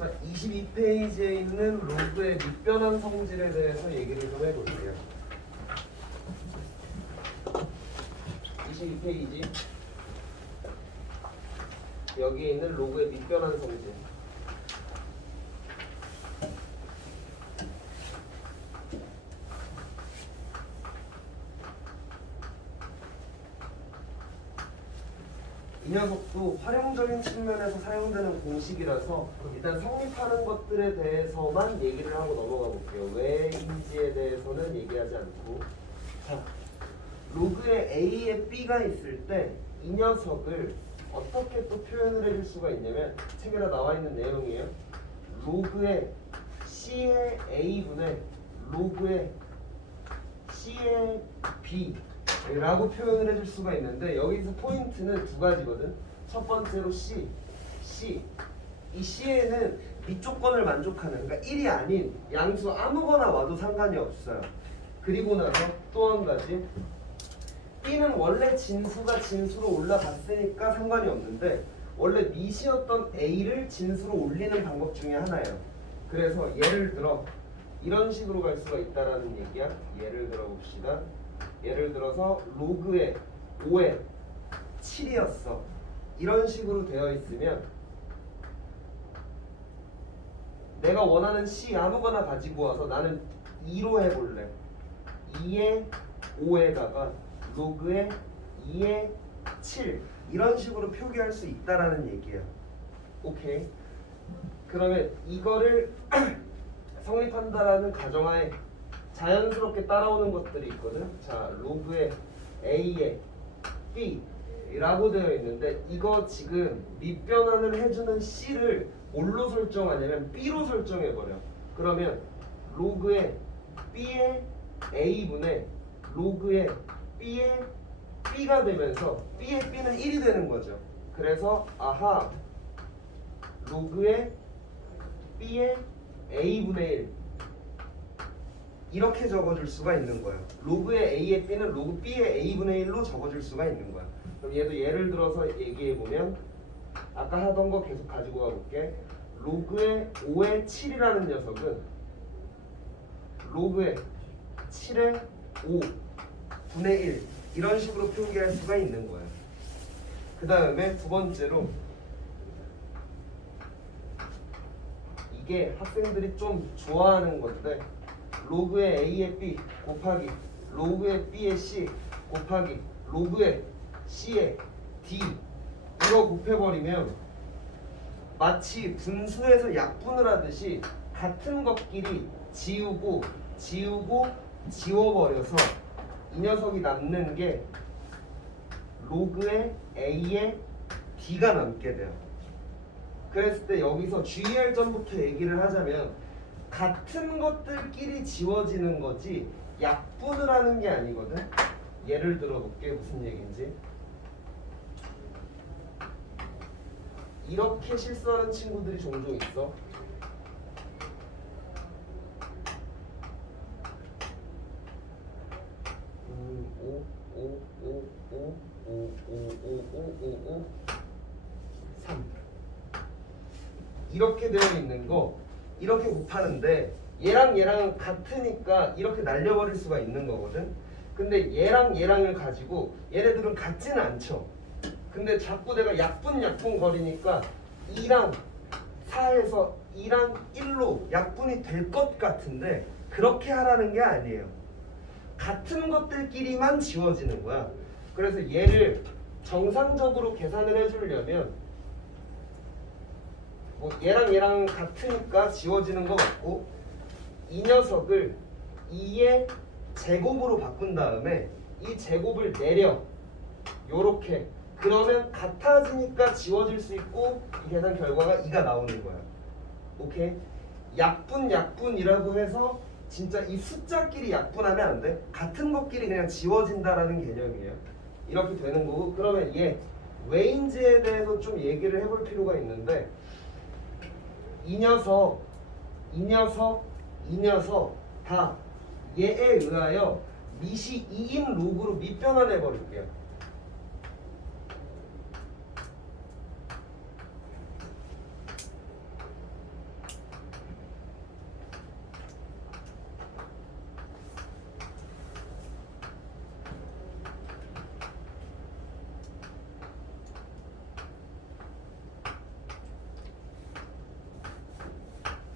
자, 22페이지에 있는 로그의 밑변환 성질에 대해서 얘기를 좀 해볼게요. 22페이지 여기에 있는 로그의 밑변환 성질. 이 녀석도 활용적인 측면에서 사용되는 공식이라서 일단 성립하는 것들에 대해서만 얘기를 하고 넘어가 볼게요. 왜인지에 대해서는 얘기하지 않고. 자, 로그에 A에 B가 있을 때 이 녀석을 어떻게 또 표현을 해줄 수가 있냐면 책에다 나와 있는 내용이에요. 로그에 C의 A분의 로그에 C의 B 라고 표현을 해줄 수가 있는데 여기서 포인트는 두 가지거든. 첫 번째로 C. 이 C에는 밑조건을 만족하는, 그러니까 1이 아닌 양수 아무거나 와도 상관이 없어요. 그리고 나서 또 한 가지, B는 원래 진수가 진수로 올라갔으니까 상관이 없는데 원래 밑이었던 A를 진수로 올리는 방법 중에 하나예요. 그래서 예를 들어 이런 식으로 갈 수가 있다라는 얘기야. 예를 들어 봅시다. 예를 들어서 로그에 5에 7이었어. 이런 식으로 되어 있으면 내가 원하는 C 아무거나 가지고 와서 나는 2로 해볼래. 2에 5에다가 로그에 2에 7 이런 식으로 표기할 수 있다라는 얘기야. 오케이. 그러면 이거를 성립한다라는 가정하에 자연스럽게 따라오는 것들이 있거든. 자, 로그에 A에 B라고 되어 있는데 이거 지금 밑변환을 해주는 C를 뭘로 설정하냐면 B로 설정해버려. 그러면 로그에 B의 A분의 로그에 B의 B가 되면서 B의 B는 1이 되는 거죠. 그래서 아하, 로그에 B의 A분의 1 이렇게 적어줄 수가 있는 거예요. 로그의 A의 B는 로그 B의 A분의 1로 적어줄 수가 있는 거야. 그럼 얘도 예를 들어서 얘기해보면 아까 하던 거 계속 가지고 가볼게. 로그의 5의 7이라는 녀석은 로그의 7의 5 분의 1 이런 식으로 표기할 수가 있는 거야. 그 다음에 두 번째로 이게 학생들이 좀 좋아하는 건데 로그의 A의 B 곱하기 로그의 B의 C 곱하기 로그의 C의 D 이거 곱해버리면 마치 분수에서 약분을 하듯이 같은 것끼리 지우고 지워버려서 이 녀석이 남는 게 로그의 A의 D가 남게 돼요. 그랬을 때 여기서 주의할 점부터 얘기를 하자면 같은 것들끼리 지워지는 거지 약분을 하는 게 아니거든. 예를 들어 볼게. 무슨 얘기인지. 이렇게 실수하는 친구들이 종종 있어. 오 3 이렇게 되어 있는 거 이렇게 곱하는데 얘랑 얘랑 같으니까 이렇게 날려버릴 수가 있는 거거든. 근데 얘랑 얘랑을 가지고 얘네들은 같지는 않죠. 근데 자꾸 내가 약분 거리니까 2랑 4에서 2랑 1로 약분이 될 것 같은데 그렇게 하라는 게 아니에요. 같은 것들끼리만 지워지는 거야. 그래서 얘를 정상적으로 계산을 해주려면 뭐 얘랑 얘랑 같으니까 지워지는 거 같고 이 녀석을 2의 제곱으로 바꾼 다음에 이 제곱을 내려 요렇게 그러면 같아지니까 지워질 수 있고 이 계산 결과가 2가 나오는 거야. 오케이? 약분이라고 해서 진짜 이 숫자끼리 약분하면 안 돼. 같은 것끼리 그냥 지워진다라는 개념이에요. 이렇게 되는 거고. 그러면 얘 왜인지에 대해서 좀 얘기를 해볼 필요가 있는데 이 녀석 다 얘에 의하여 밑이 2인 로그로 밑변환해 버릴게요.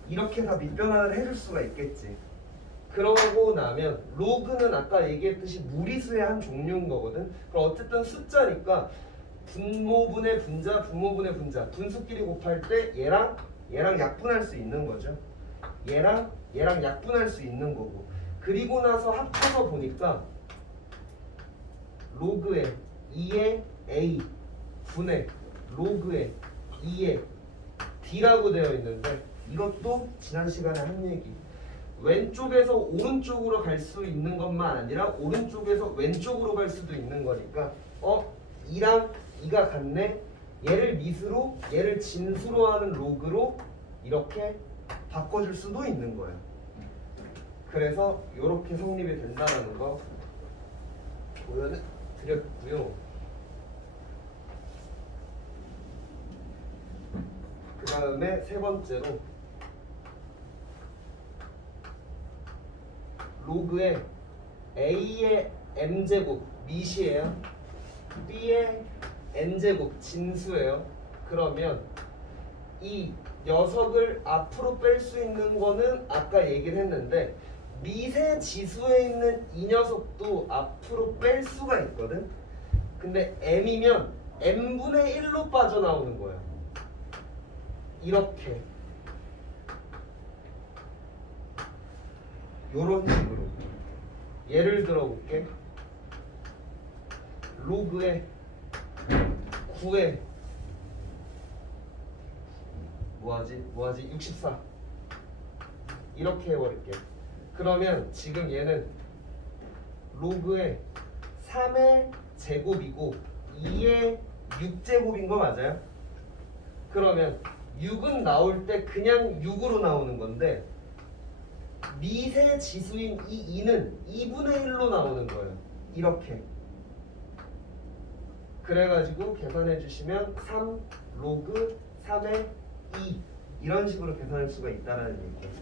이렇게 다 밑변환을 해줄 수가 있겠지. 그러고 나면 로그는 아까 얘기했듯이 무리수의 한 종류인 거거든. 그럼 어쨌든 숫자니까 분모분의 분자, 분모분의 분자, 분수끼리 곱할 때 얘랑 약분할 수 있는 거죠. 얘랑 약분할 수 있는 거고. 그리고 나서 합쳐서 보니까 로그의 2의 a 분의 로그의 2의 d라고 되어 있는데 이것도 지난 시간에 한 얘기. 왼쪽에서 오른쪽으로 갈 수 있는 것만 아니라 오른쪽에서 왼쪽으로 갈 수도 있는 거니까 2랑 2가 같네. 얘를 밑으로 얘를 진수로 하는 로그로 이렇게 바꿔줄 수도 있는 거예요. 그래서 이렇게 성립이 된다는 거 보여드렸고요. 그 다음에 세 번째로 로그의 a의 m제곱 밑이에요. b의 n제곱 진수예요. 그러면 이 녀석을 앞으로 뺄 수 있는 거는 아까 얘기를 했는데 밑의 지수에 있는 이 녀석도 앞으로 뺄 수가 있거든. 근데 m이면 m분의 1로 빠져나오는 거예요. 이렇게 요런 식으로 예를 들어 볼게. 로그의 9에 뭐하지 64 이렇게 해버릴게. 그러면 지금 얘는 로그의 3의 제곱이고 2의 6제곱인 거 맞아요? 그러면 6은 나올 때 그냥 6으로 나오는 건데 밑의 지수인 이 2는 2분의 1로 나오는 거예요. 이렇게. 그래가지고 계산해 주시면 3 로그 3의 2 이런 식으로 계산할 수가 있다는 얘기예요.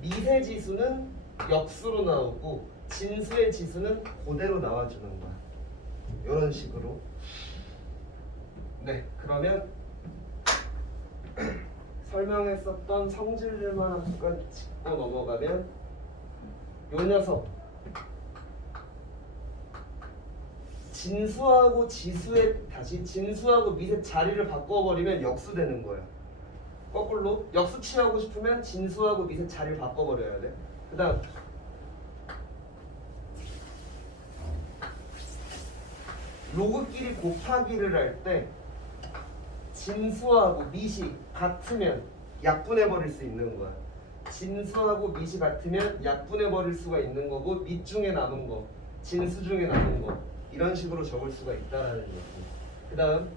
밑의 지수는 역수로 나오고 진수의 지수는 그대로 나와주는 거야. 이런 식으로. 네, 그러면 설명했었던 성질들만 잠깐 짚고 넘어가면 요 녀석 진수하고 지수의 다시 진수하고 밑의 자리를 바꿔버리면 역수 되는 거예요. 거꾸로 역수 취하고 싶으면 진수하고 밑의 자리를 바꿔버려야 돼. 그 다음 로그끼리 곱하기를 할 때 진수하고 밑이 같으면 약분해버릴 수 있는 거야. 진수하고 밑이 같으면 약분해버릴 수가 있는 거고 밑 중에 남은 거, 진수 중에 남은 거 이런 식으로 적을 수가 있다라는 얘기. 그 다음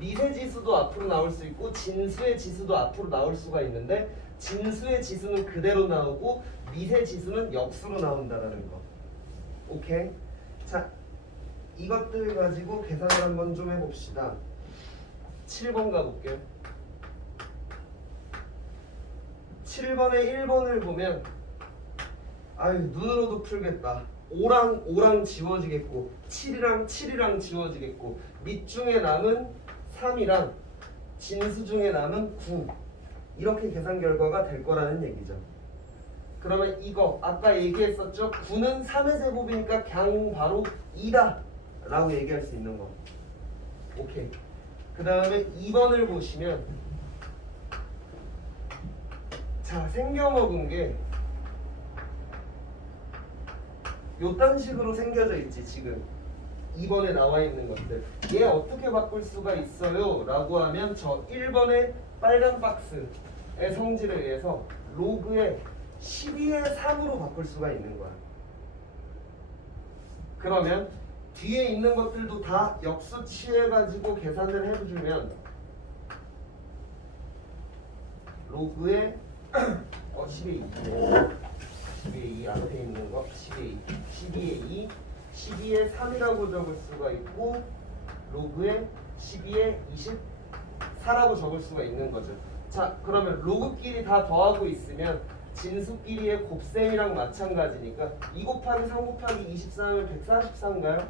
밑의 지수도 앞으로 나올 수 있고 진수의 지수도 앞으로 나올 수가 있는데 진수의 지수는 그대로 나오고 밑의 지수는 역수로 나온다라는 거. 오케이? 자, 이것들 가지고 계산을 한번 좀 해봅시다. 7번 가볼게요. 7번에 1번을 보면 아유 눈으로도 풀겠다. 5랑 지워지겠고 7이랑 지워지겠고 밑 중에 남은 3이랑 진수 중에 남은 9 이렇게 계산 결과가 될 거라는 얘기죠. 그러면 이거 아까 얘기했었죠. 9는 3의 제곱이니까 그냥 바로 2다 라고 얘기할 수 있는 거. 오케이. 그 다음에 2번을 보시면 자 생겨먹은 게 요딴 식으로 생겨져 있지. 지금 2번에 나와 있는 것들 얘 어떻게 바꿀 수가 있어요? 라고 하면 저 1번의 빨간 박스의 성질에 의해서 로그의 12의 3으로 바꿀 수가 있는 거야. 그러면 뒤에 있는 것들도 다 역수 취해가지고 계산을 해주면 로그의 10의 2 12의 2 앞에 있는 거 10의 2 12의 2 12의 3이라고 적을 수가 있고 로그의 12의 24라고 적을 수가 있는 거죠. 자 그러면 로그끼리 다 더하고 있으면 진수끼리의 곱셈이랑 마찬가지니까 2 곱하기 3 곱하기 24면 144인가요?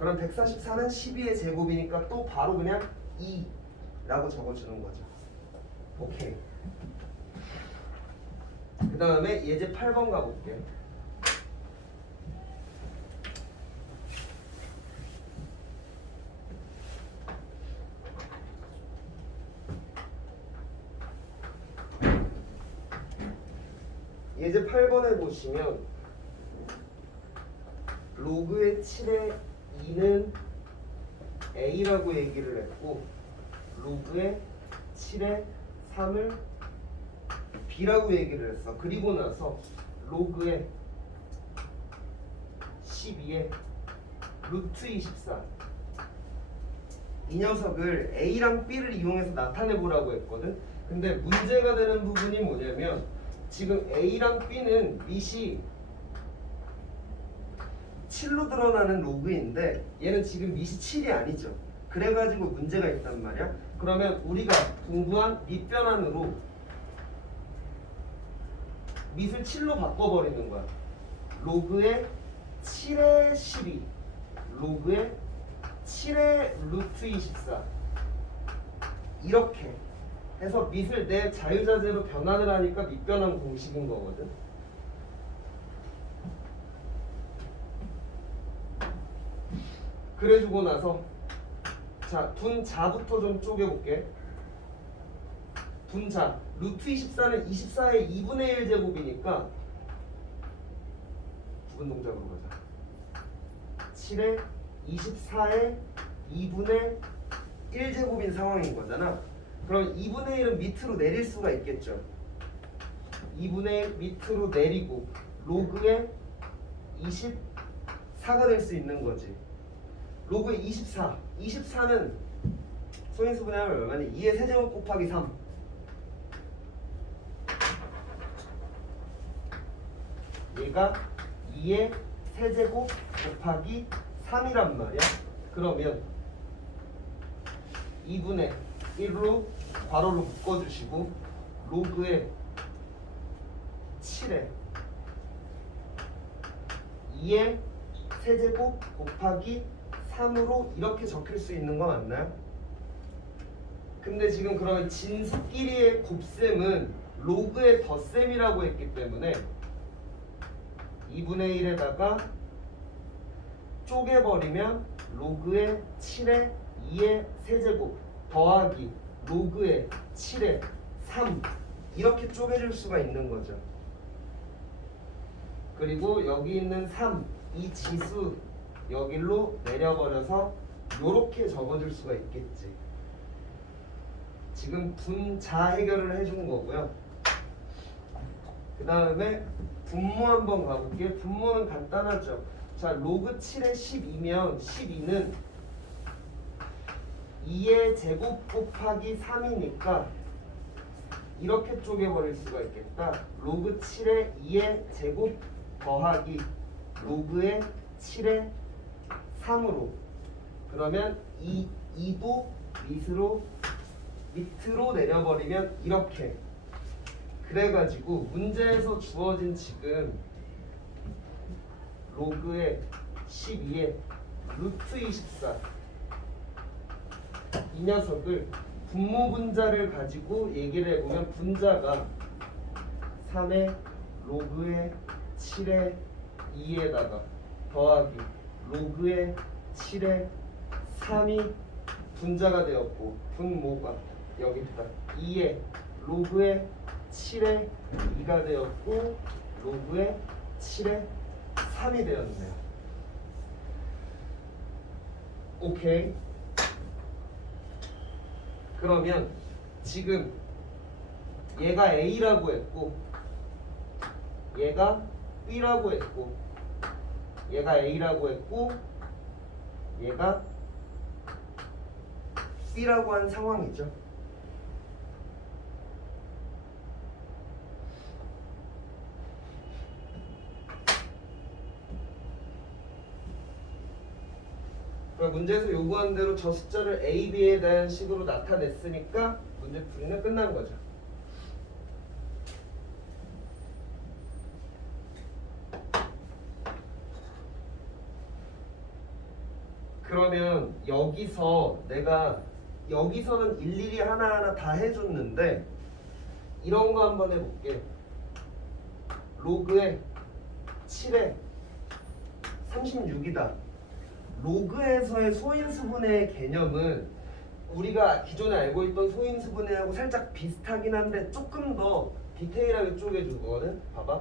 그럼 144는 12의 제곱이니까 또 바로 그냥 2라고 적어주는 거죠. 오케이. 그 다음에 예제 8번 가볼게요. 예제 8번에 보시면 로그의 7의 2는 A라고 얘기를 했고 로그의 7의 3을 B라고 얘기를 했어. 그리고 나서 로그의 12의 루트 24 이 녀석을 A랑 B를 이용해서 나타내보라고 했거든. 근데 문제가 되는 부분이 뭐냐면 지금 A랑 B는 밑이 7로 드러나는 로그인데 얘는 지금 밑이 7이 아니죠. 그래가지고 문제가 있단 말이야. 그러면 우리가 공부한 밑변환으로 밑을 7로 바꿔버리는 거야. 로그의 7의 12 로그의 7의 루트 24 이렇게 해서 밑을 내 자유자재로 변환을 하니까 밑변환 공식인 거거든. 그래주고 나서 자 분자부터 좀 쪼개볼게. 분자 루트 24는 24의 2분의 1제곱이니까 부분 동작으로 가자. 7의 24의 2분의 1제곱인 상황인 거잖아. 그럼 2분의 1은 밑으로 내릴 수가 있겠죠. 2분의 1 밑으로 내리고 로그의 24가 될 수 있는 거지. 로그의 24는 소인수 분해하면 얼마니? 2의 세제곱 곱하기 3 얘가 2의 세제곱 곱하기 3이란 말이야. 그러면 2분의 1로 괄호로 묶어주시고 로그의 7에 2의 세제곱 곱하기 3으로 이렇게 적힐 수 있는 거 맞나요? 근데 지금 그러면 진수끼리의 곱셈은 로그의 덧셈이라고 했기 때문에 2분의 1에다가 쪼개버리면 로그의 7의 2의 세제곱 더하기 로그의 7의 3 이렇게 쪼개줄 수가 있는 거죠. 그리고 여기 있는 3 이 지수 여기로 내려버려서 요렇게 적어줄 수가 있겠지. 지금 분자 해결을 해준 거고요. 그 다음에 분모 한번 가볼게요. 분모는 간단하죠. 자, 로그 7의 12면 12는 2의 제곱 곱하기 3이니까 이렇게 쪼개버릴 수가 있겠다. 로그 7의 2의 제곱 더하기 로그의 7의 3으로 그러면 2도 밑으로 내려버리면 이렇게. 그래가지고 문제에서 주어진 지금 로그의 12의 루트 24 이 녀석을 분모 분자를 가지고 얘기를 해보면 분자가 3의 로그의 7의 2에다가 더하기 로그의 7의 3이 분자가 되었고 분모가 여기 있다. 2의 로그의 7의 2가 되었고 로그의 7의 3이 되었네요. 오케이. 그러면 지금 얘가 A라고 했고 얘가 B라고 했고 얘가 A라고 했고 얘가 B라고 한 상황이죠. 그럼 문제에서 요구한 대로 저 숫자를 A, B에 대한 식으로 나타냈으니까 문제 풀이는 끝난 거죠. 그러면 여기서 내가 여기서는 일일이 하나하나 다 해줬는데 이런 거 한번 해볼게. 로그에 7에 36이다. 로그에서의 소인수분해의 개념은 우리가 기존에 알고 있던 소인수분해하고 살짝 비슷하긴 한데 조금 더 디테일하게 쪼개준 거거든. 봐봐.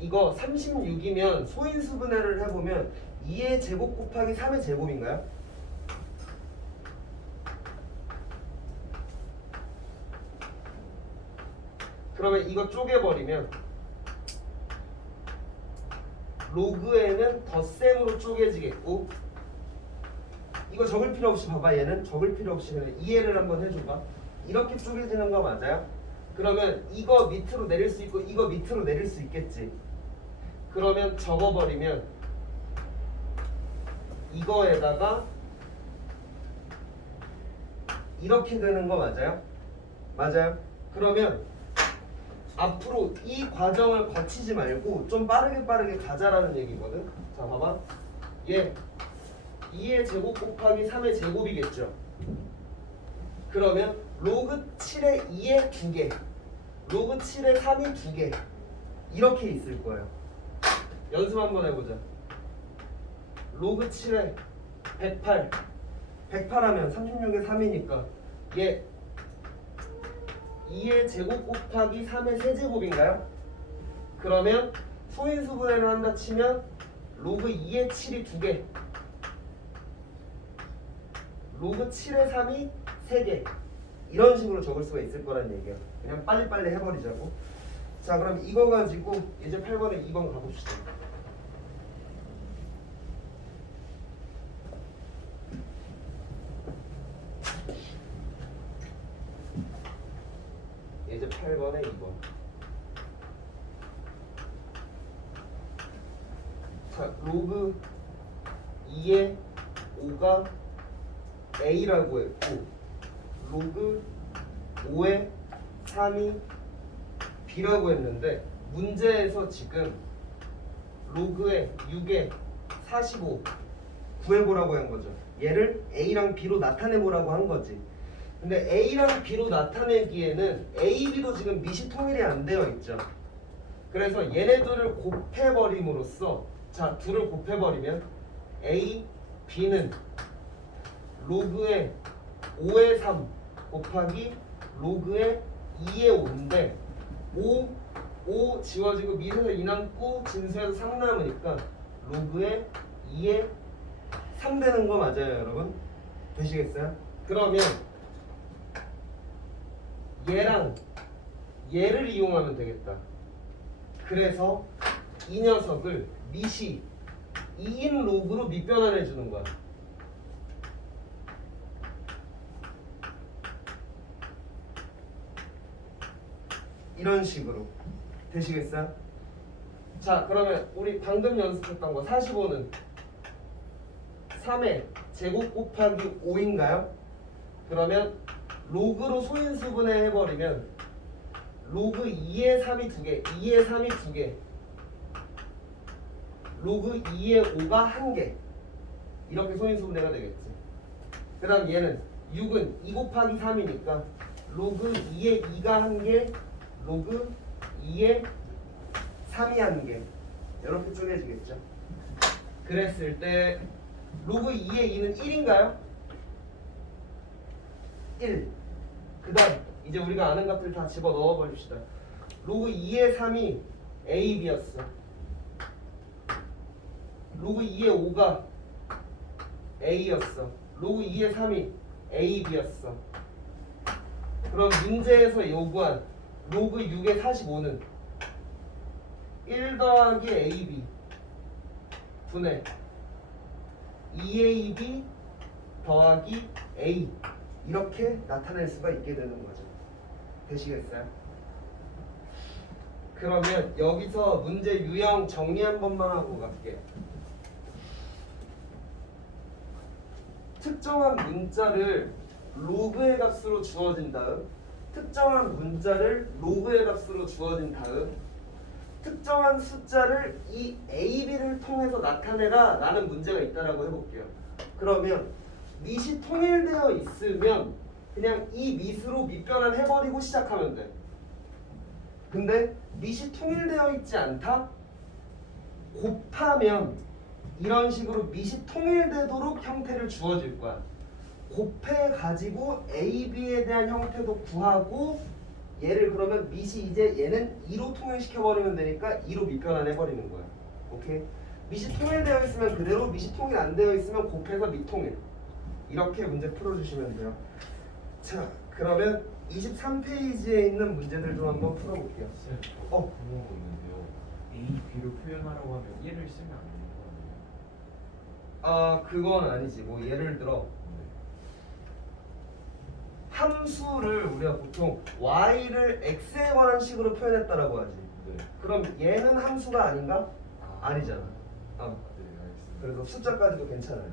이거 36이면 소인수분해를 해보면 2의 제곱 곱하기 3의 제곱인가요? 그러면 이거 쪼개버리면 로그에는 덧셈으로 쪼개지겠고 이거 적을 필요 없이 봐봐. 얘는 적을 필요 없이 그냥 이해를 한번 해줘봐. 이렇게 쪼개지는 거 맞아요? 그러면 이거 밑으로 내릴 수 있고 이거 밑으로 내릴 수 있겠지. 그러면 적어버리면 이거에다가 이렇게 되는 거 맞아요? 맞아요? 그러면 앞으로 이 과정을 거치지 말고 좀 빠르게 가자라는 얘기거든. 자 봐봐. 얘 2의 제곱 곱하기 3의 제곱이겠죠. 그러면 로그 7의 2의 2개, 로그 7의 3이 2개 이렇게 있을 거예요. 연습 한번 해보자. 로그 7에 108 108하면 36의 3이니까 얘 2의 제곱 곱하기 3의 세제곱인가요? 그러면 소인수분해를 한다 치면 로그 2의 7이 2개, 로그 7의 3이 3개 이런 식으로 적을 수가 있을 거란 얘기야. 그냥 빨리빨리 해버리자고. 자 그럼 이거 가지고 이제 8번에 2번 가봅시다. 이제 8번에 2번. 자, 로그 2의 5가 A라고 했고 로그 5의 3이 B라고 했는데 문제에서 지금 로그의 6의 45 구해보라고 한 거죠. 얘를 A랑 B로 나타내보라고 한 거지. 근데 A랑 B로 나타내기에는 A, B도 지금 밑이 통일이 안 되어 있죠. 그래서 얘네들을 곱해버림으로써 자 둘을 곱해버리면 A, B는 로그의 5의 3 곱하기 로그의 2의 5인데 5 지워지고 밑에서 2 남고 진수에서 3 남으니까 로그의 2의 3 되는 거 맞아요 여러분? 되시겠어요? 그러면 얘랑 얘를 이용하면 되겠다. 그래서 이 녀석을 밑이 2인 로그로 밑변환해 주는 거야. 이런 식으로 되시겠어요? 자 그러면 우리 방금 연습했던 거 45는 3의 제곱 곱하기 5인가요? 그러면 로그로 소인수분해 해버리면 로그 2의 3이 2개, 2의 3이 2개, 로그 2의 5가 1개 이렇게 소인수분해가 되겠지. 그 다음 얘는 6은 2 곱하기 3이니까 로그 2의 2가 1개, 로그 2의 3이 1개 이렇게 쪼개지겠죠. 그랬을 때 로그 2의 2는 1인가요? 1. 그 다음 이제 우리가 아는 값들 다 집어넣어 버립시다. 로그 2의 3이 A, B였어. 로그 2의 5가 A였어. 로그 2의 3이 A, B였어. 그럼 문제에서 요구한 로그 6의 45는 1 더하기 AB 분의 2AB 더하기 A 이렇게 나타낼 수가 있게 되는 거죠. 되시겠어요? 그러면 여기서 문제 유형 정리 한 번만 하고 갈게요. 특정한 문자를 로그의 값으로 주어진 다음 특정한 문자를 로그의 값으로 주어진 다음 특정한 숫자를 이 A, B를 통해서 나타내라 라는 문제가 있다라고 해볼게요. 그러면 밑이 통일되어 있으면 그냥 이 밑으로 밑변환 해버리고 시작하면 돼. 근데 밑이 통일되어 있지 않다? 곱하면 이런 식으로 밑이 통일되도록 형태를 주어질 거야. 곱해가지고 A, B에 대한 형태도 구하고 얘를 그러면 밑이 이제 얘는 2로 통일시켜버리면 되니까 2로 밑변환 해버리는 거야. 오케이? 밑이 통일되어 있으면 그대로, 밑이 통일 안 되어 있으면 곱해서 밑통일. 이렇게 문제 풀어주시면 돼요. 자, 그러면 23페이지에 있는 문제들 좀 한번 풀어볼게요. 쌤, 저 궁금한 거 있는데요. A, B를 표현하라고 하면 1을 쓰면 안 되는 거 아니에요? 아, 그건 아니지. 뭐 예를 들어 네. 함수를 우리가 보통 y를 x에 관한 식으로 표현했다라고 하지. 네. 그럼 얘는 함수가 아닌가? 아니잖아. 네, 알겠습니다. 그래서 숫자까지도 괜찮아요.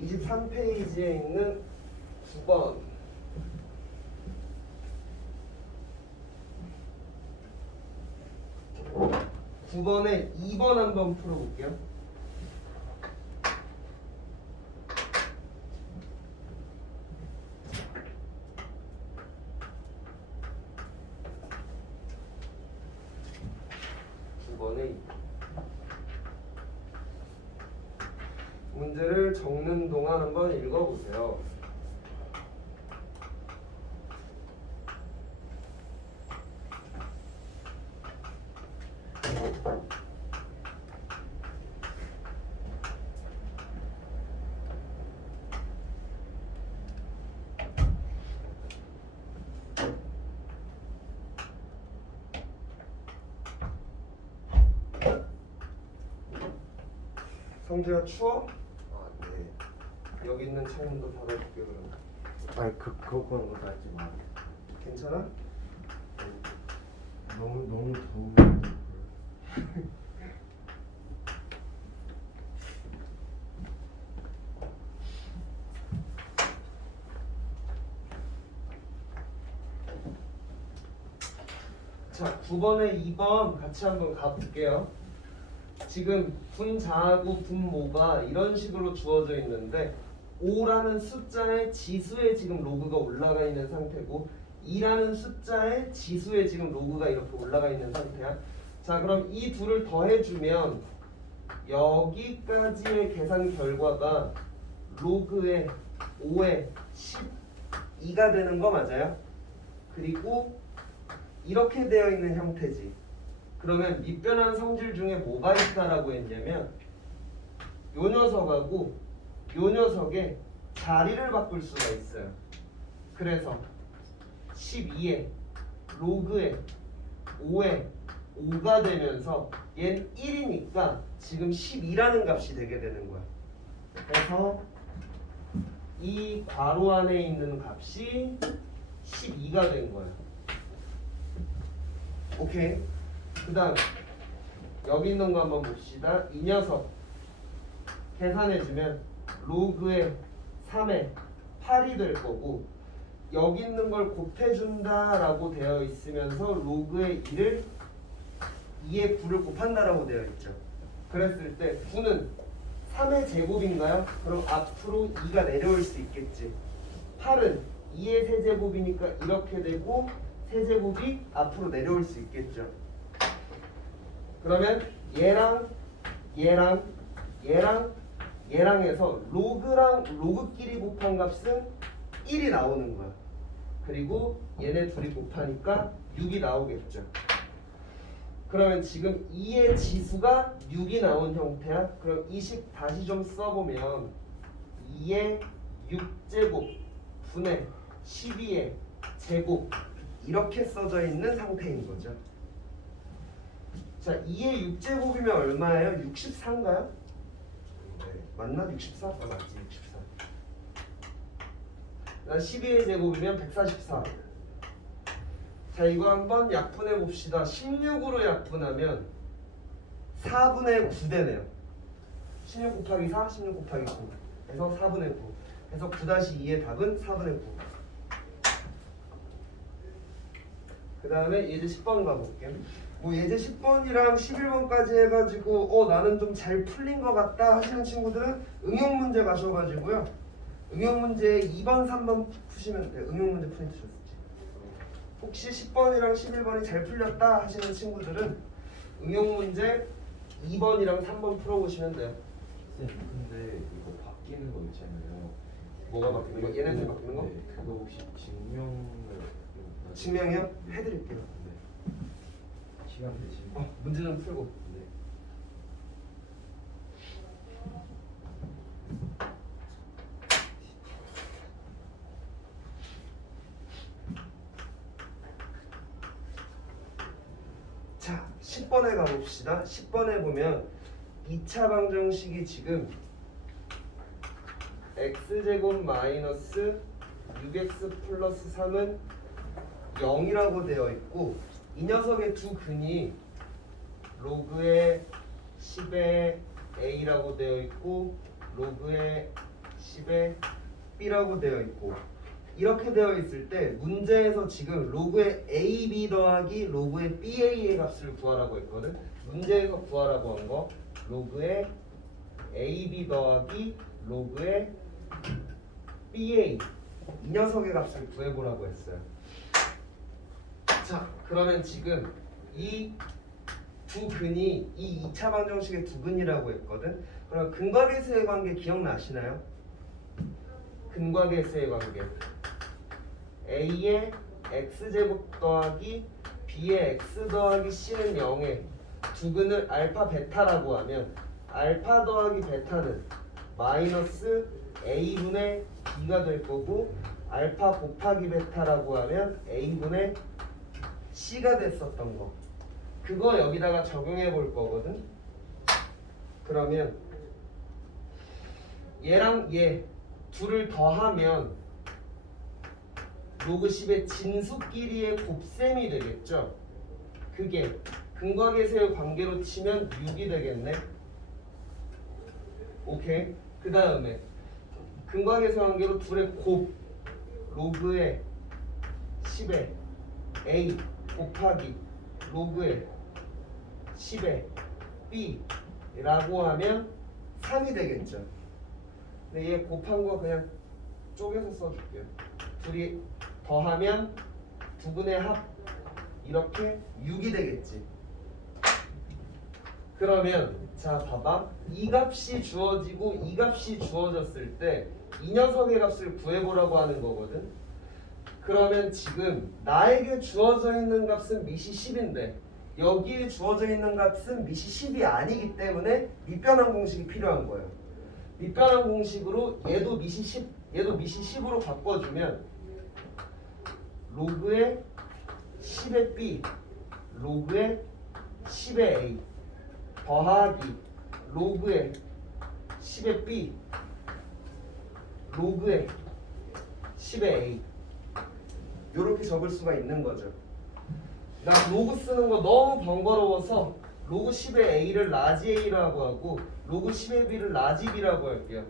(23페이지에) 있는 9번 9번에 2번 한번 풀어볼게요. 문제를 적는 동안 한번 읽어보세요. 성재야 추워? 아, 네. 여기 있는 창문도 닫아줄게요 그럼. 아니 그거는 거 하지 마. 괜찮아? 너무 더운데. 자, 9번에 2번 같이 한번 가볼게요. 지금 분자하고 분모가 이런 식으로 주어져 있는데 5라는 숫자의 지수에 지금 로그가 올라가 있는 상태고 2라는 숫자의 지수에 지금 로그가 이렇게 올라가 있는 상태야. 자, 그럼 이 둘을 더해주면 여기까지의 계산 결과가 로그의 5에 12가 되는 거 맞아요? 그리고 이렇게 되어 있는 형태지. 그러면 밑변환 성질 중에 뭐가 있다라고 했냐면 요 녀석하고 요 녀석의 자리를 바꿀 수가 있어요. 그래서 12에 로그에 5에 5가 되면서 얘는 1이니까 지금 12라는 값이 되게 되는 거야. 그래서 이 괄호 안에 있는 값이 12가 된 거야. 오케이. 그 다음 여기 있는 거 한번 봅시다. 이 녀석 계산해주면 로그의 3에 8이 될 거고 여기 있는 걸 곱해준다 라고 되어 있으면서 로그의 1을 2의 9를 곱한다 라고 되어 있죠. 그랬을 때 9는 3의 제곱인가요? 그럼 앞으로 2가 내려올 수 있겠지. 8은 2의 세제곱이니까 이렇게 되고 세제곱이 앞으로 내려올 수 있겠죠. 그러면 얘랑 얘랑 얘랑 얘랑 해서 로그랑 로그끼리 곱한 값은 1이 나오는 거야. 그리고 얘네 둘이 곱하니까 6이 나오겠죠. 그러면 지금 2의 지수가 6이 나온 형태야. 그럼 이 식 다시 좀 써보면 2의 6제곱 분의 12의 제곱 이렇게 써져 있는 상태인 거죠. 자, 2의 6제곱이면 얼마예요? 64인가요? 네, 맞나? 64? 아, 맞지, 64. 12의 제곱이면 144. 자, 이거 한번 약분해 봅시다. 16으로 약분하면 4분의 9 되네요. 16 곱하기 4, 16 곱하기 9. 그래서 4분의 9. 그래서 9-2의 답은 4분의 9. 그 다음에 예제 10번 가볼게요. 뭐 예제 10번이랑 11번까지 해가지고 나는 좀 잘 풀린 것 같다 하시는 친구들은 응용 문제 가셔가지고요. 응용 문제 2번, 3번 푸시면 돼요. 응용 문제 프린트 줬었지. 혹시 10번이랑 11번이 잘 풀렸다 하시는 친구들은 응용 문제 2번이랑 3번 풀어보시면 돼요. 쌤, 근데 이거 바뀌는 거 있잖아요. 뭐가 바뀌는 거? 얘네들 바뀌는 거? 네, 그거 혹시 증명을 증명이요? 해드릴게요. 네. 시간 되시면. 문제 좀 풀고. 네. 자, 10번에 가봅시다. 10번에 보면 2차 방정식이 지금 x제곱 마이너스 6x 플러스 3은 0이라고 되어 있고 이 녀석의 두 근이 로그의 10의 a라고 되어 있고 로그의 10의 b라고 되어 있고 이렇게 되어 있을 때 문제에서 지금 로그의 ab 더하기 로그의 ba의 값을 구하라고 했거든. 문제에서 구하라고 한 거 로그의 ab 더하기 로그의 ba 이 녀석의 값을 구해보라고 했어요. 자, 그러면 지금 이 두 근이 이 2차 방정식의 두 근이라고 했거든. 그럼 근과계수의 관계 기억나시나요? 근과계수의 관계 a의 x제곱 더하기 b의 x 더하기 c는 0에 두 근을 알파 베타라고 하면 알파 더하기 베타는 마이너스 a분의 b가 될 거고 알파 곱하기 베타라고 하면 a분의 c가 됐었던 거 그거 여기다가 적용해 볼 거거든. 그러면 얘랑 얘 둘을 더하면 로그 10의 진수끼리의 곱셈이 되겠죠. 그게 근과계수의 관계로 치면 6이 되겠네. 오케이. 그 다음에 근과계수 관계로 둘의 곱 로그의 10의 a 곱하기 로그의 10의 b라고 하면 3이 되겠죠. 근데 얘 곱한 거 그냥 쪼개서 써줄게요. 둘이 더하면 두 분의 합 이렇게 6이 되겠지. 그러면 자 봐봐 이 값이 주어지고 이 값이 주어졌을 때 이 녀석의 값을 구해보라고 하는 거거든. 그러면 지금 나에게 주어져 있는 값은 미시 10인데 여기에 주어져 있는 값은 미시 10이 아니기 때문에 밑변환 공식이 필요한 거예요. 밑변환 공식으로 얘도 미시 10 얘도 미시 10으로 바꿔주면 로그의 10의 b 로그의 10의 a 더하기 로그의 10의 b 로그의 10의 a 이렇게 적을 수가 있는 거죠. 나 로그 쓰는 거 너무 번거로워서 로그 10의 a를 라지 a라고 하고 로그 10의 b를 라지 b라고 할게요.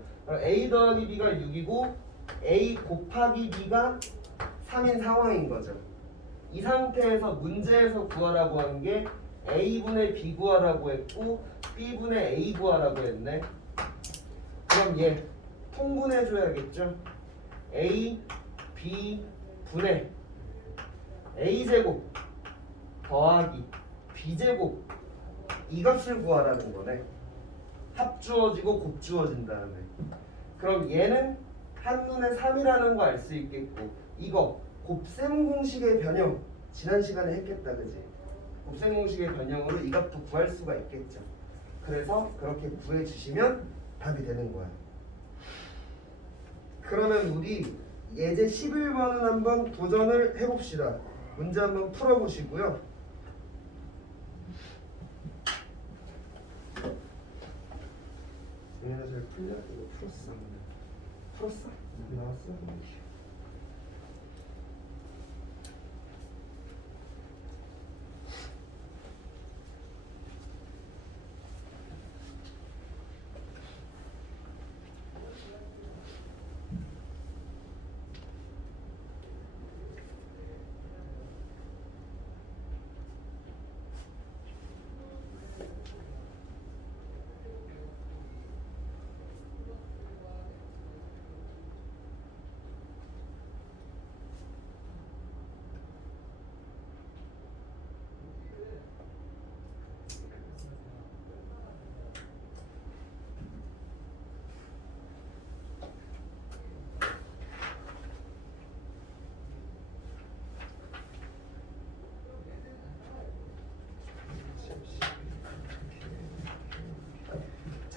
a 더하기 b가 6이고 a 곱하기 b가 3인 상황인 거죠. 이 상태에서 문제에서 구하라고 한 게 a분의 b 구하라고 했고 b분의 a 구하라고 했네. 그럼 얘 통분해 줘야겠죠. a b 분의 a제곱 더하기 b제곱 이 값을 구하라는 거네. 합 주어지고 곱 주어진 다음에 그럼 얘는 한눈에 3이라는 거 알 수 있겠고 이거 곱셈 공식의 변형 지난 시간에 했겠다 그지? 곱셈 공식의 변형으로 이 값도 구할 수가 있겠죠. 그래서 그렇게 구해 주시면 답이 되는 거야. 그러면 우리 예제 11번은 한번 도전을 해봅시다. 문제 한번 풀어보시고요. 얘네 잘 풀려? 이거 풀었어? 풀었어? 여기 나왔어?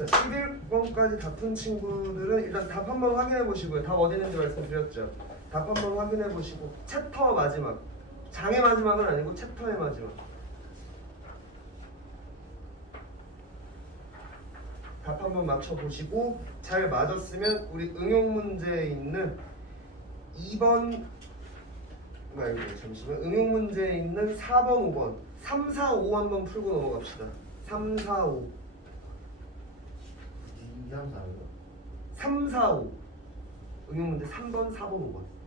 11번까지 다 푼 친구들은 일단 답 한번 확인해 보시고요. 답 어디 있는지 말씀드렸죠. 답 한번 확인해 보시고 챕터 마지막, 장의 마지막은 아니고 챕터의 마지막. 답 한번 맞춰 보시고 잘 맞았으면 우리 응용 문제에 있는 2번 말고 잠시만, 응용 문제에 있는 4번, 5번, 3, 4, 5 한번 풀고 넘어갑시다. 3, 4, 5. 2, 3, 4요? 3, 4, 5. 응용 문제 3번, 4번, 5번.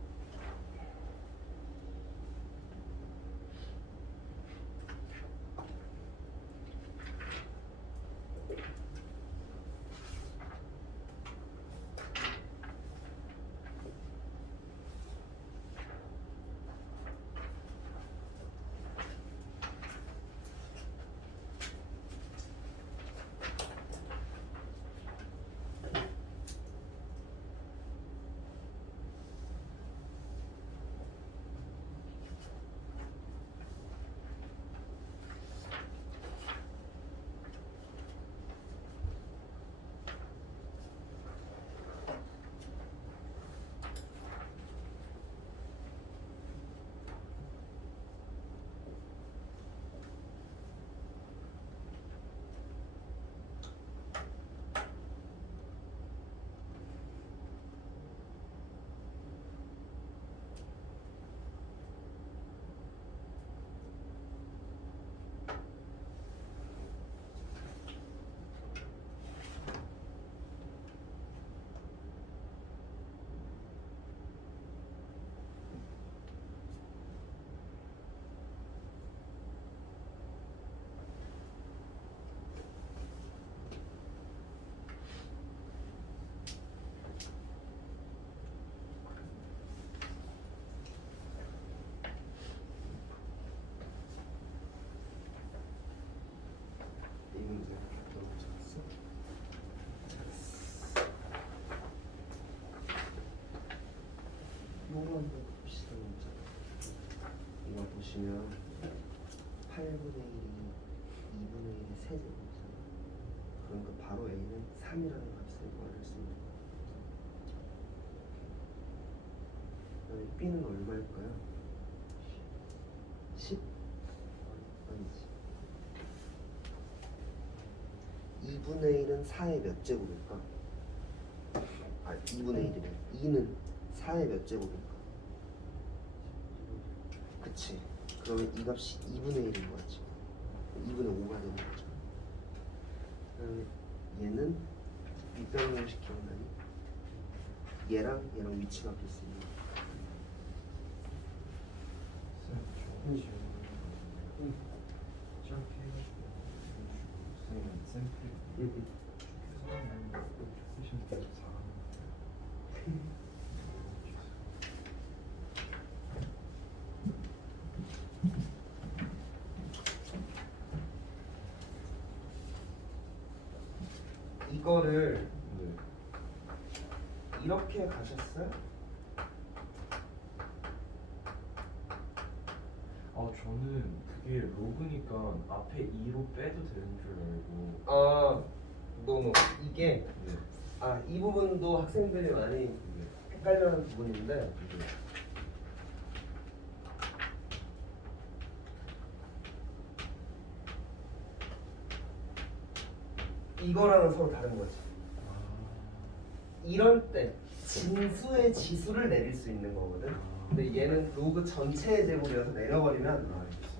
이 문제 너무 잘했어. 요거 한번 봅시다. 문제. 이거 보시면 8분의 1이 2분의 1의 세제곱이잖아. 그러니까 바로 a는 3이라는 값을 구할 수 있는 거야. 그다음에 b는 얼마일까요? 10? 아니지. 2분의 1은 4의 몇 제곱일까? 아, 2분의 1이래. 2는 4의 몇 제곱일까? 그치. 그러면 이 값이 2분의 1인 거지. 2분의 5가 되는 거죠. 그다음에 얘는 윗변환을 시키면 얘랑 얘랑 위치가 비슷해요. 쌤, 저 짧게 해가지고 쌤은 쌤플 해서 계속 이거를 네. 이렇게 가셨어요? 저는 그게 로그니까 앞에 2로 빼도 되는 줄 알고. 아, 너무 이게 네. 이 부분도 학생들이 많이 네. 헷갈려하는 부분인데 네. 이거랑은 서로 다른 거지. 아. 이럴 때 진수의 지수를 내릴 수 있는 거거든. 근데 얘는 로그 전체의 제곱이어서 내려버리면 알겠습니다.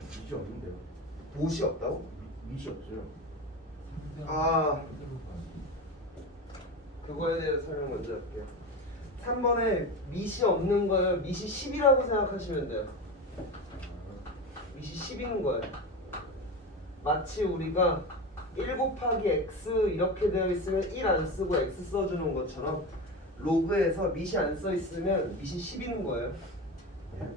미시 없는데요. 못이 없다고? 미시 없어요. 아. 그거에 대해서 설명 먼저 할게요. 3번에 미시 없는 거예요. 미시 10이라고 생각하시면 돼요. 미시 10인 거예요. 마치 우리가 1 곱하기 x 이렇게 되어 있으면 1 안 쓰고 x 써주는 것처럼 로그에서 미시 안 써 있으면 미시 10인 거예요. 네.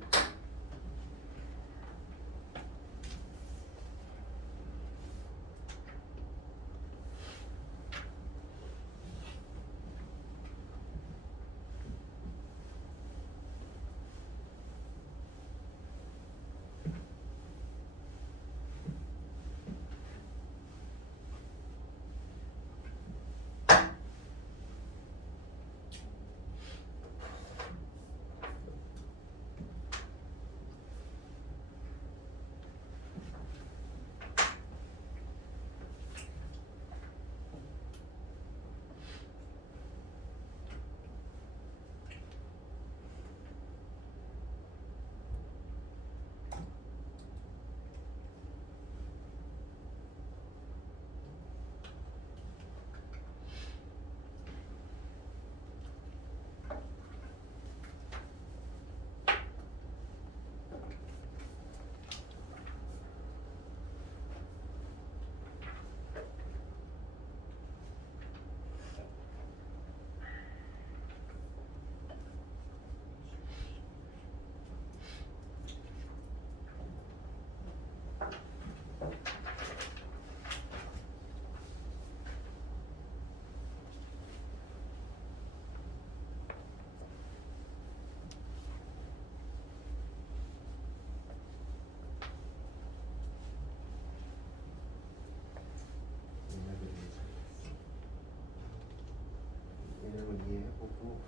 얘네만 이해해보고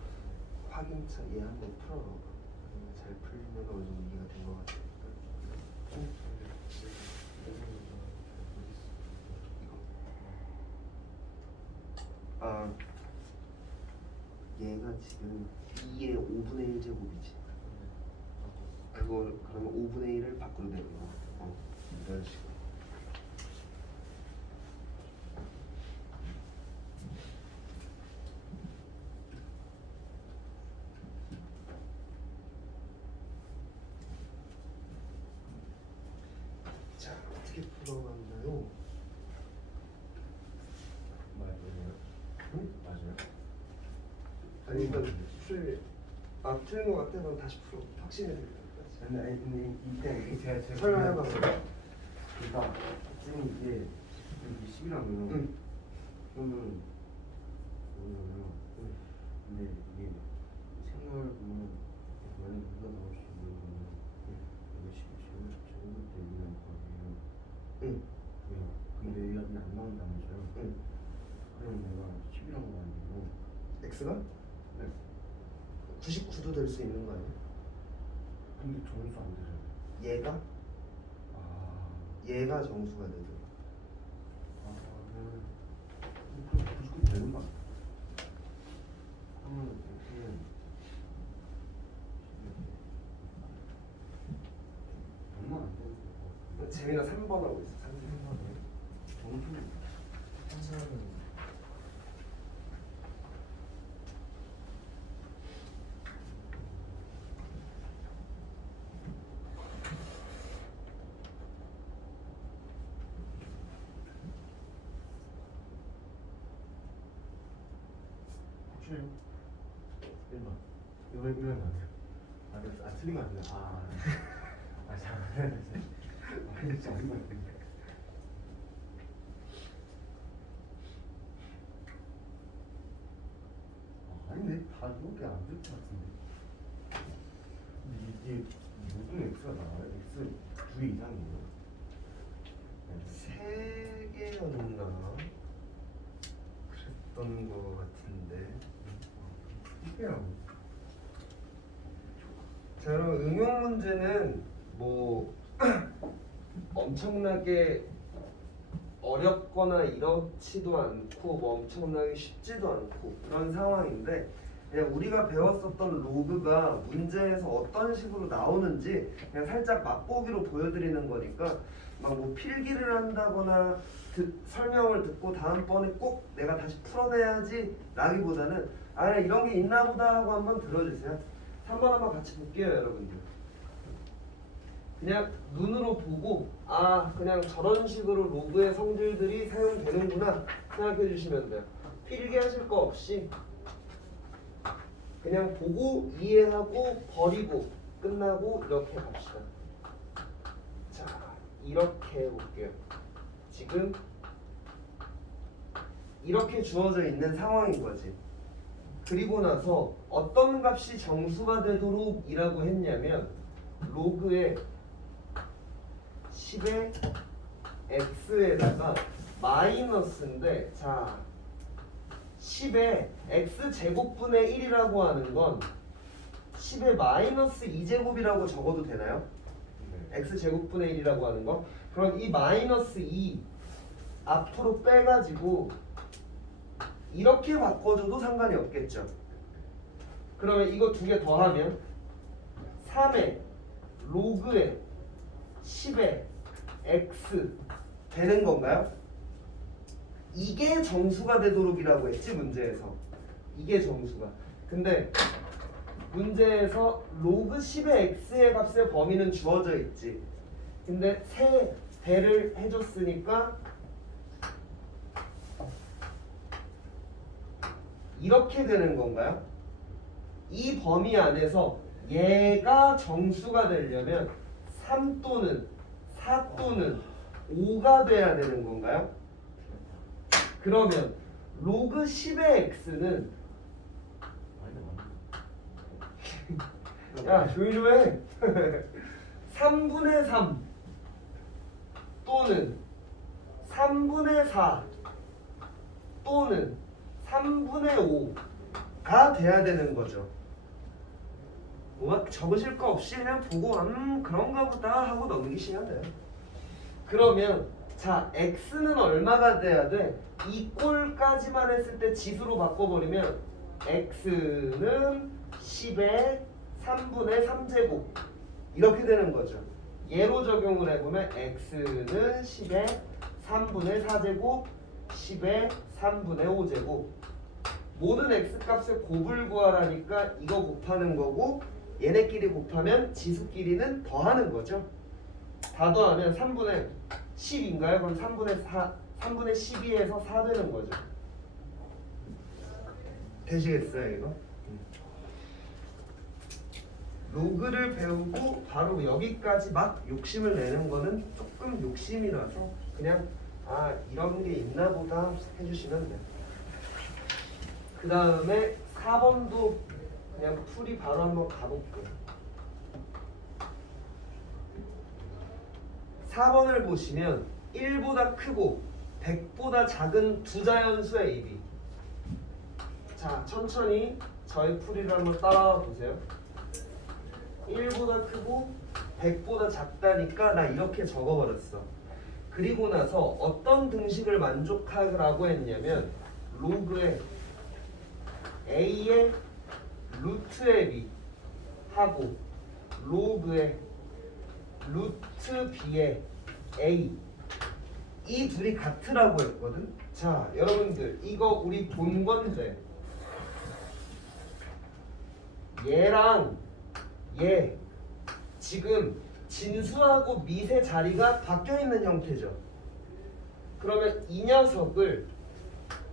확인차 얘 한번 풀어봐봐. 잘 풀리면 어느 정도 이해가 된 것 같으니까. 이거. 아, 얘가 지금 2의 5분의 1 제곱이지. 그거 그러면 5분의 1을 밖으로 내는 거. 이런 식으로. 자, 어떻게 풀어갔나요? 맞아요. 응? 맞아요. 아니 일단 틀린 것 같아. 그럼 다시 풀어. 확신해 드릴게요. 근데 이때 제가 설명해봐. 그러니까 지금 이게 여기 10이라면 응. 그러면 뭐냐면 근데 이게 생각을 보면 만약 우리가 나올 수 있는 거는 이거 10 제곱 되는 거예요. 응. 왜요? 근데 얘가 안 나온다면서요? 응. 그럼 내가 10이란 거 아니에요? x가 네. 99도 될 수 있는 거 아니야? 근데 정수 안 되잖아요. 얘가 아, 얘가 정수가 되죠. 그러면 99 되는 거 같아. 그러면 x는 얼마 안 되는 거. 재민아 3번 하고 있어. 3번. 정수 혹시 1번 이거 해보면 안 돼요. 틀린 거 같은데. 잠깐만. 진짜 어린 거 같은데. 아닌데 다 이렇게 안 될 것 같은데. 근데 이게 모든 x가 나와요. x 2개 이상이에요. 세 개였나? 그랬던 거 같은데. 이게라고. 자, 그럼 응용 문제는 뭐 엄청나게 어렵거나 이렇지도 않고 뭐 엄청나게 쉽지도 않고 그런 상황인데 그냥 우리가 배웠었던 로그가 문제에서 어떤 식으로 나오는지 그냥 살짝 맛보기로 보여드리는 거니까 막 뭐 필기를 한다거나 설명을 듣고 다음번에 꼭 내가 다시 풀어내야지 라기보다는 아 이런 게 있나 보다 하고 한번 들어주세요. 3번 한번 같이 볼게요 여러분들. 그냥 눈으로 보고 아 그냥 저런 식으로 로그의 성질들이 사용되는구나 생각해 주시면 돼요. 필기하실 거 없이 그냥 보고 이해하고 버리고 끝나고 이렇게 갑시다. 자 이렇게 해볼게요. 지금 이렇게 주어져 있는 상황인 거지. 그리고 나서 어떤 값이 정수가 되도록 이라고 했냐면 로그의 10의 x에다가 마이너스인데 자 10의 x제곱분의 1이라고 하는 건 10의 마이너스 2제곱이라고 적어도 되나요? x제곱분의 1이라고 하는 거. 그럼 이 마이너스 2 앞으로 빼가지고 이렇게 바꿔줘도 상관이 없겠죠. 그러면 이거 두 개 더하면 3의 로그의 10의 x 되는 건가요? 이게 정수가 되도록이라고 했지 문제에서. 이게 정수가. 근데 문제에서 로그 10의 x의 값의 범위는 주어져 있지. 근데 세 배를 해줬으니까 이렇게 되는 건가요? 이 범위 안에서 얘가 정수가 되려면 3 또는 4 또는 5가 돼야 되는 건가요? 그러면 로그 10의 x는 야 조용히 좀 해. 3분의 3 또는 3분의 4 또는 3분의 5가 돼야 되는 거죠. 뭐 적으실 거 없이 그냥 보고 그런가 보다 하고 넘기시면 돼요. 그러면 자 x는 얼마가 돼야 돼? 이 꼴까지만 했을 때 지수로 바꿔버리면 x는 10의 3분의 3제곱 이렇게 되는 거죠. 얘로 적용을 해보면 x는 10의 3분의 4제곱 10의 3분의 5제곱 모든 x값의 곱을 구하라니까 이거 곱하는 거고 얘네끼리 곱하면 지수끼리는 더하는 거죠. 다 더하면 3분의 10인가요? 그럼 3분의 12에서 4 되는 거죠. 되시겠어요 이거? 로그를 배우고 바로 여기까지 막 욕심을 내는 거는 조금 욕심이라서 그냥 아 이런 게 있나 보다 해주시면 돼요. 그 다음에 4번도 그냥 풀이 바로 한번 가볼게요. 4번을 보시면 1보다 크고 100보다 작은 두 자연수의 AB. 자 천천히 저의 풀이를 한번 따라와 보세요. 1보다 크고 100보다 작다니까 나 이렇게 적어버렸어. 그리고 나서 어떤 등식을 만족하라고 했냐면 로그의 a의 루트의 b 하고 로그의 루트 b의 a 이 둘이 같으라고 했거든. 자 여러분들 이거 우리 본 건데 얘랑 얘 지금 진수하고 밑의 자리가 바뀌어 있는 형태죠. 그러면 이 녀석을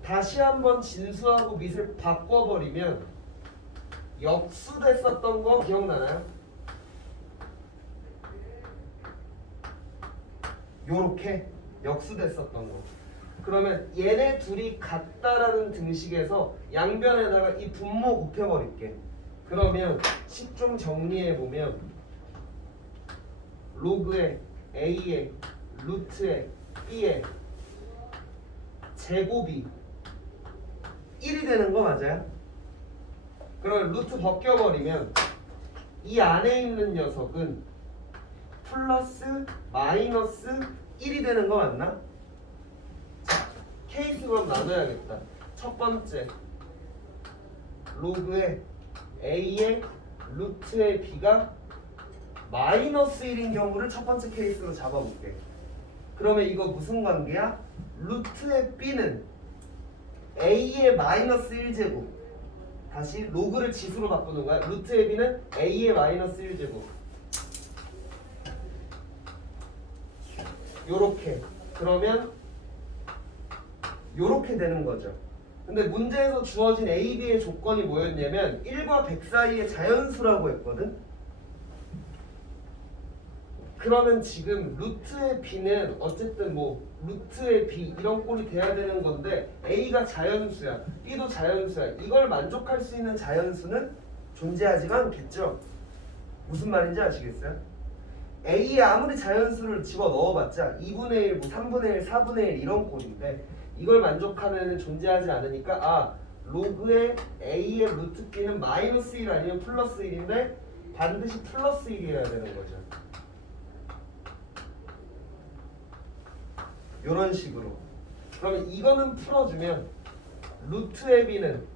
다시 한번 진수하고 밑을 바꿔버리면 역수됐었던 거 기억나나요? 요렇게 역수됐었던 거. 그러면 얘네 둘이 같다라는 등식에서 양변에다가 이 분모 곱해버릴게. 그러면 식 좀 정리해보면 로그의 a의 루트의 b의 제곱이 1이 되는 거 맞아요? 그럼 루트 벗겨버리면 이 안에 있는 녀석은 플러스 마이너스 1이 되는 거 맞나? 자, 케이스 그럼 나눠야겠다. 첫 번째 로그의 a의 루트의 b가 마이너스 1인 경우를 첫 번째 케이스로 잡아볼게. 그러면 이거 무슨 관계야? 루트의 b는 a의 마이너스 1제곱, 다시 로그를 지수로 바꾸는 거야. 루트의 b는 a의 마이너스 1제곱. 요렇게. 그러면 요렇게 되는 거죠. 근데 문제에서 주어진 a, b의 조건이 뭐였냐면 1과 100 사이의 자연수라고 했거든. 그러면 지금 루트의 b는 어쨌든 뭐 루트의 b 이런 꼴이 돼야 되는 건데 a가 자연수야, b도 자연수야. 이걸 만족할 수 있는 자연수는 존재하지가 않겠죠. 무슨 말인지 아시겠어요? a에 아무리 자연수를 집어 넣어봤자 2분의 1, 뭐 3분의 1, 4분의 1 이런 꼴인데 이걸 만족하는 애는 존재하지 않으니까 아 로그의 a의 루트 b는 마이너스 1 아니면 플러스 1인데 반드시 플러스 1이어야 되는 거죠. 이런 식으로. 그러면 이거는 풀어주면 루트의 b는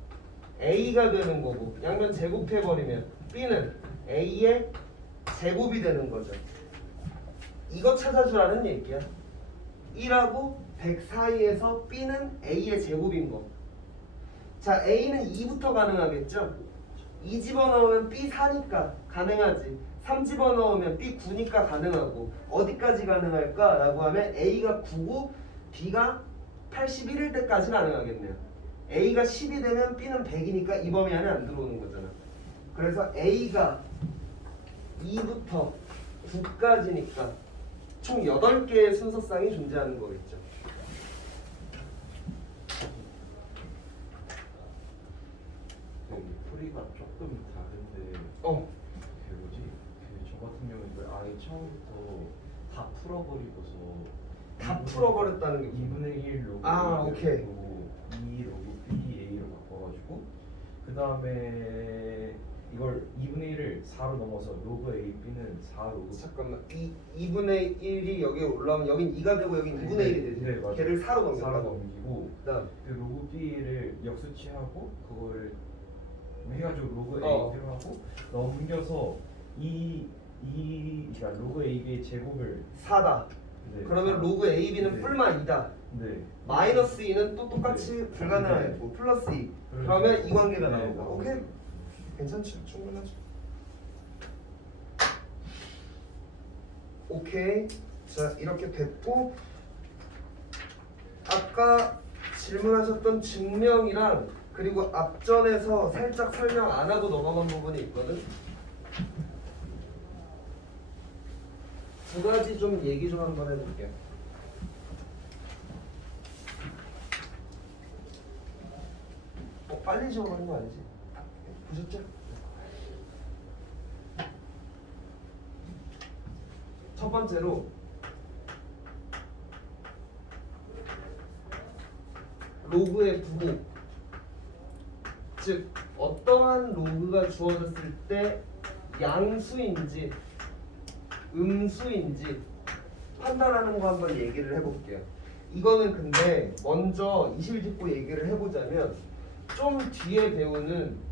a가 되는 거고 양면 제곱해버리면 b는 a의 제곱이 되는 거죠. 이거 찾아주라는 얘기야. 1하고 100 사이에서 b는 a의 제곱인 거. 자, a는 2부터 가능하겠죠? 2 집어넣으면 b 4니까 가능하지. 3 집어넣으면 b 9니까 가능하고. 어디까지 가능할까? 라고 하면 a가 9고 b가 81일 때까지 가능하겠네요. a가 10이 되면 b는 100이니까 이 범위 안에 안 들어오는 거잖아. 그래서 a가 2부터 9까지니까 총 8개의 순서쌍이 존재하는 거겠죠. 풀이가 조금 다른데 어. 그 뭐지? 저 같은 경우는 이걸 아예 처음부터 다 풀어버리고서 다 풀어버렸다는 게 무슨 2분의 1 로그 아, 오케이. 2 로그 B A로 바꿔가지고 그 다음에 이걸 2분의 1을 4로 넘어서 로그 A B는 4 로그 잠깐만 2분의 1이 여기에 올라오면 여긴 2가 되고 여긴 2분의 1이 되지. 네, 맞아요. 걔를 4로 4로 넘긴다고. 넘기고 그다음 그 로그 B를 역수치하고 그걸 해가지고 로그 어. A로 하고 넘겨서 그러니까 로그 AB의 제곱을 4다. 네, 그러면 사. 로그 AB는 네. 뿔마 2다. 네. 마이너스 2는 또 똑같이 네. 불가능하고 플러스 2. 그러면 이 관계가 나오고. 오케이? 괜찮죠? 충분하죠. 오케이. 자, 이렇게 됐고 아까 질문하셨던 증명이랑 그리고 앞전에서 살짝 설명 안 하고 넘어간 부분이 있거든. 두 가지 좀 얘기 좀 한번 해볼게요. 빨리 지워가는 거 아니지? 보셨죠? 첫 번째로 로그의 부호, 즉 어떠한 로그가 주어졌을 때 양수인지 음수인지 판단하는 거 한번 얘기를 해볼게요. 이거는 근데 먼저 이실 짚고 얘기를 해보자면 좀 뒤에 배우는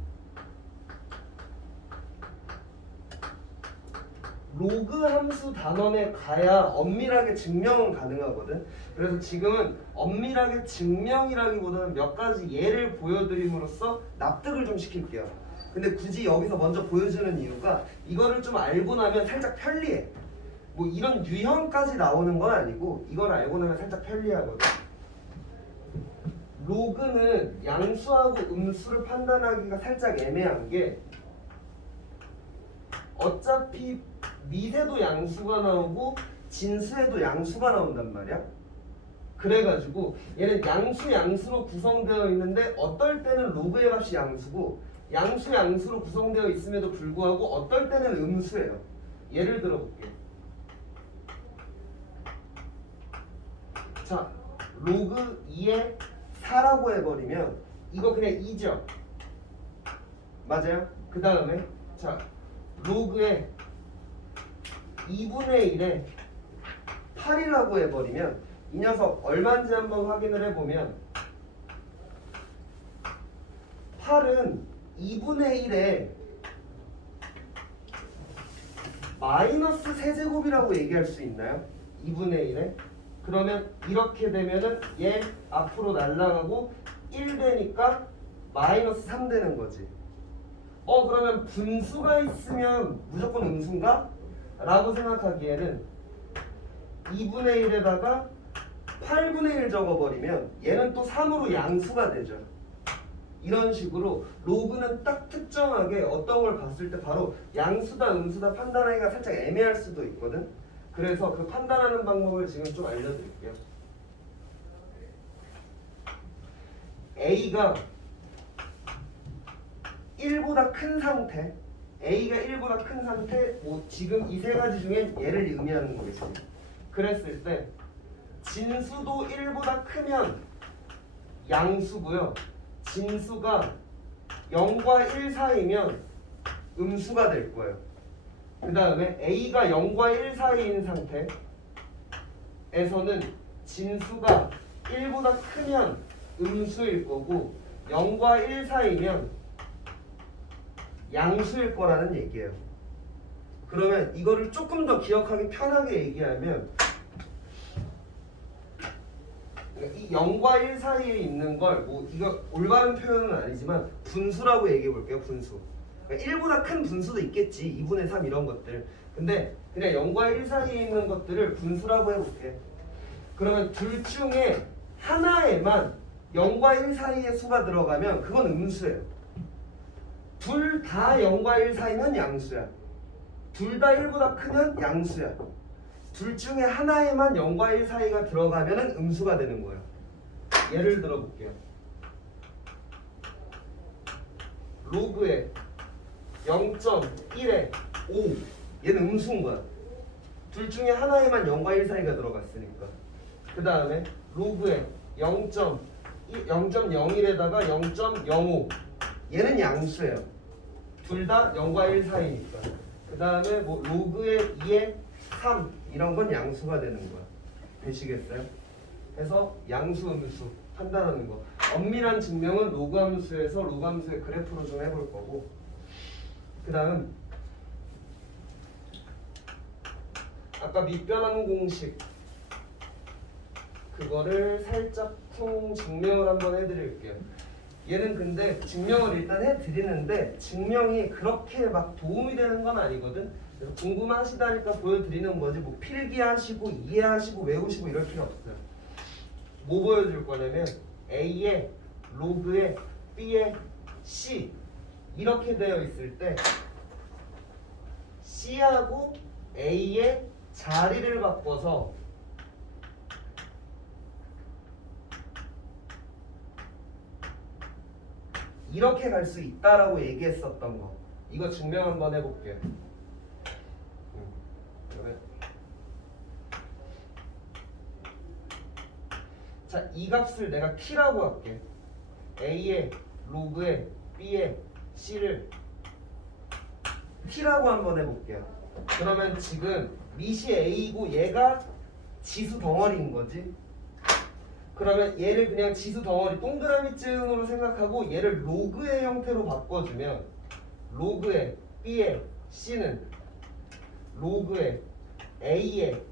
로그 함수 단원에 가야 엄밀하게 증명은 가능하거든. 그래서 지금은 엄밀하게 증명이라기보다는 몇 가지 예를 보여드림으로써 납득을 좀 시킬게요. 근데 굳이 여기서 먼저 보여주는 이유가 이거를 좀 알고 나면 살짝 편리해. 뭐 이런 유형까지 나오는 건 아니고 이걸 알고 나면 살짝 편리하거든. 로그는 양수하고 음수를 판단하기가 살짝 애매한 게 어차피 미세도 양수가 나오고 진수에도 양수가 나온단 말이야. 그래가지고 얘는 양수로 구성되어 있는데 어떨 때는 로그의 값이 양수고 양수로 구성되어 있음에도 불구하고 어떨 때는 음수예요. 예를 들어볼게. 자, 로그 2에 4라고 해버리면 이거 그냥 2죠. 맞아요? 그 다음에 자 로그에 2분의 1에 8이라고 해버리면 이 녀석 얼마인지 한번 확인을 해보면 8은 2분의 1에 마이너스 세제곱이라고 얘기할 수 있나요? 2분의 1에? 그러면 이렇게 되면은 얘 앞으로 날아가고 1 되니까 마이너스 3 되는 거지. 그러면 분수가 있으면 무조건 음수인가? 라고 생각하기에는 2분의 1에다가 8분의 1 적어버리면 얘는 또 3으로 양수가 되죠. 이런 식으로 로그는 딱 특정하게 어떤 걸 봤을 때 바로 양수다 음수다 판단하기가 살짝 애매할 수도 있거든. 그래서 그 판단하는 방법을 지금 좀 알려드릴게요. A가 1보다 큰 상태, A가 1보다 큰 상태, 뭐 지금 이 세 가지 중에 얘를 의미하는 거겠지. 그랬을 때 진수도 1보다 크면 양수고요. 진수가 0과 1 사이면 음수가 될 거예요. 그 다음에 A가 0과 1 사이인 상태에서는 진수가 1보다 크면 음수일 거고 0과 1 사이면 양수일 거라는 얘기예요. 그러면 이거를 조금 더 기억하기 편하게 얘기하면 이 0과 1 사이에 있는 걸 뭐 이거 올바른 표현은 아니지만 분수라고 얘기해 볼게요. 분수. 그러니까 1보다 큰 분수도 있겠지. 2분의 3 이런 것들. 근데 그냥 0과 1 사이에 있는 것들을 분수라고 해볼게. 그러면 둘 중에 하나에만 0과 1 사이의 수가 들어가면 그건 음수예요. 둘 다 0과 1 사이면 양수야. 둘 다 1보다 크면 양수야. 둘 중에 하나에만 0과 1 사이가 들어가면 음수가 되는 거예요. 예를 들어 볼게요. 로그에 0.1에 5 얘는 음수인 거야. 둘 중에 하나에만 0과 1 사이가 들어갔으니까. 그 다음에 로그에 0.01에다가 0.05 얘는 양수예요. 둘 다 0과 1 사이니까. 그 다음에 뭐 로그에 2에 3 이런 건 양수가 되는 거야. 되시겠어요? 그래서 양수 음수 판단하는 거. 엄밀한 증명은 로그 함수에서 로그 함수의 그래프로 좀 해볼 거고. 그 다음 아까 밑변환 공식 그거를 살짝 증명을 한번 해드릴게요. 얘는 근데 증명을 일단 해드리는데 증명이 그렇게 막 도움이 되는 건 아니거든. 그래서 궁금하시다니까 보여드리는 거지 뭐 필기하시고 이해하시고 외우시고 이럴 필요 없어요. 뭐 보여줄 거냐면 A에 로그에 B에 C 이렇게 되어 있을 때 C하고 A의 자리를 바꿔서 이렇게 갈 수 있다라고 얘기했었던 거. 이거 증명 한번 해볼게요. 자, 이 값을 내가 T라고 할게. A에 로그에 B에 C를 T라고 한번 해볼게요. 그러면 지금 밑이 A이고 얘가 지수 덩어리인 거지. 그러면 얘를 그냥 지수 덩어리 동그라미증으로 생각하고 얘를 로그의 형태로 바꿔주면 로그의 B의 C는 로그의 A의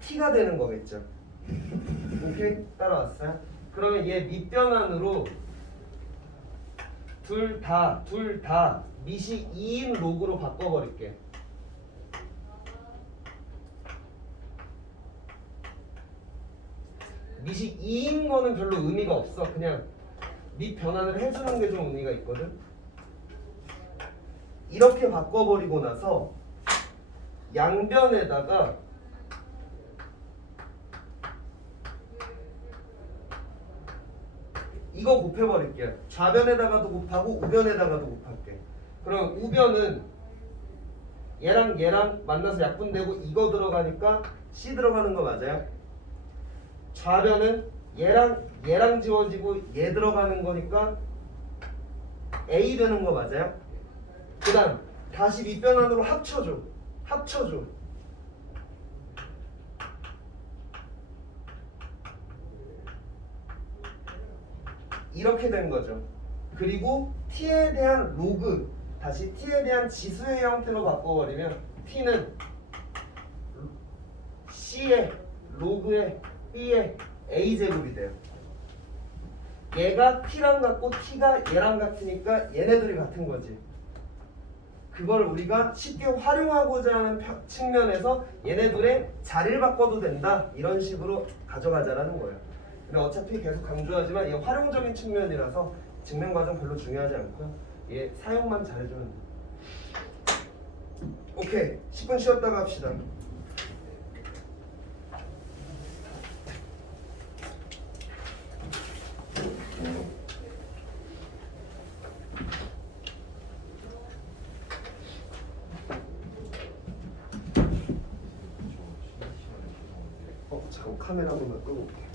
T가 되는 거겠죠. 오케이? 따라왔어요? 그러면 얘 밑변환으로 둘 다 밑이 2인 로그로 바꿔버릴게. 밑이 2인 거는 별로 의미가 없어. 그냥 밑 변환을 해주는 게 좀 의미가 있거든. 이렇게 바꿔버리고 나서 양변에다가 이거 곱해버릴게요. 좌변에다가도 곱하고 우변에다가도 곱할게. 그럼 우변은 얘랑 만나서 약분되고 이거 들어가니까 C 들어가는 거 맞아요? 좌변은 얘랑 지워지고 얘 들어가는 거니까 A 되는 거 맞아요? 그 다음 다시 밑변환으로 합쳐줘. 이렇게 된 거죠. 그리고 t에 대한 로그 다시 t에 대한 지수의 형태로 바꿔버리면 t는 c의 로그의 b의 a제곱이 돼요. 얘가 t랑 같고 t가 얘랑 같으니까 얘네들이 같은 거지. 그걸 우리가 쉽게 활용하고자 하는 측면에서 얘네들의 자리를 바꿔도 된다 이런 식으로 가져가자라는 거예요. 근데 어차피 계속 강조하지만 이게 활용적인 측면이라서 증명 과정 별로 중요하지 않고요. 얘 사용만 잘해주면 돼. 오케이, 10분 쉬었다가 합시다. 잠깐 카메라 한번만 끄고 올게요.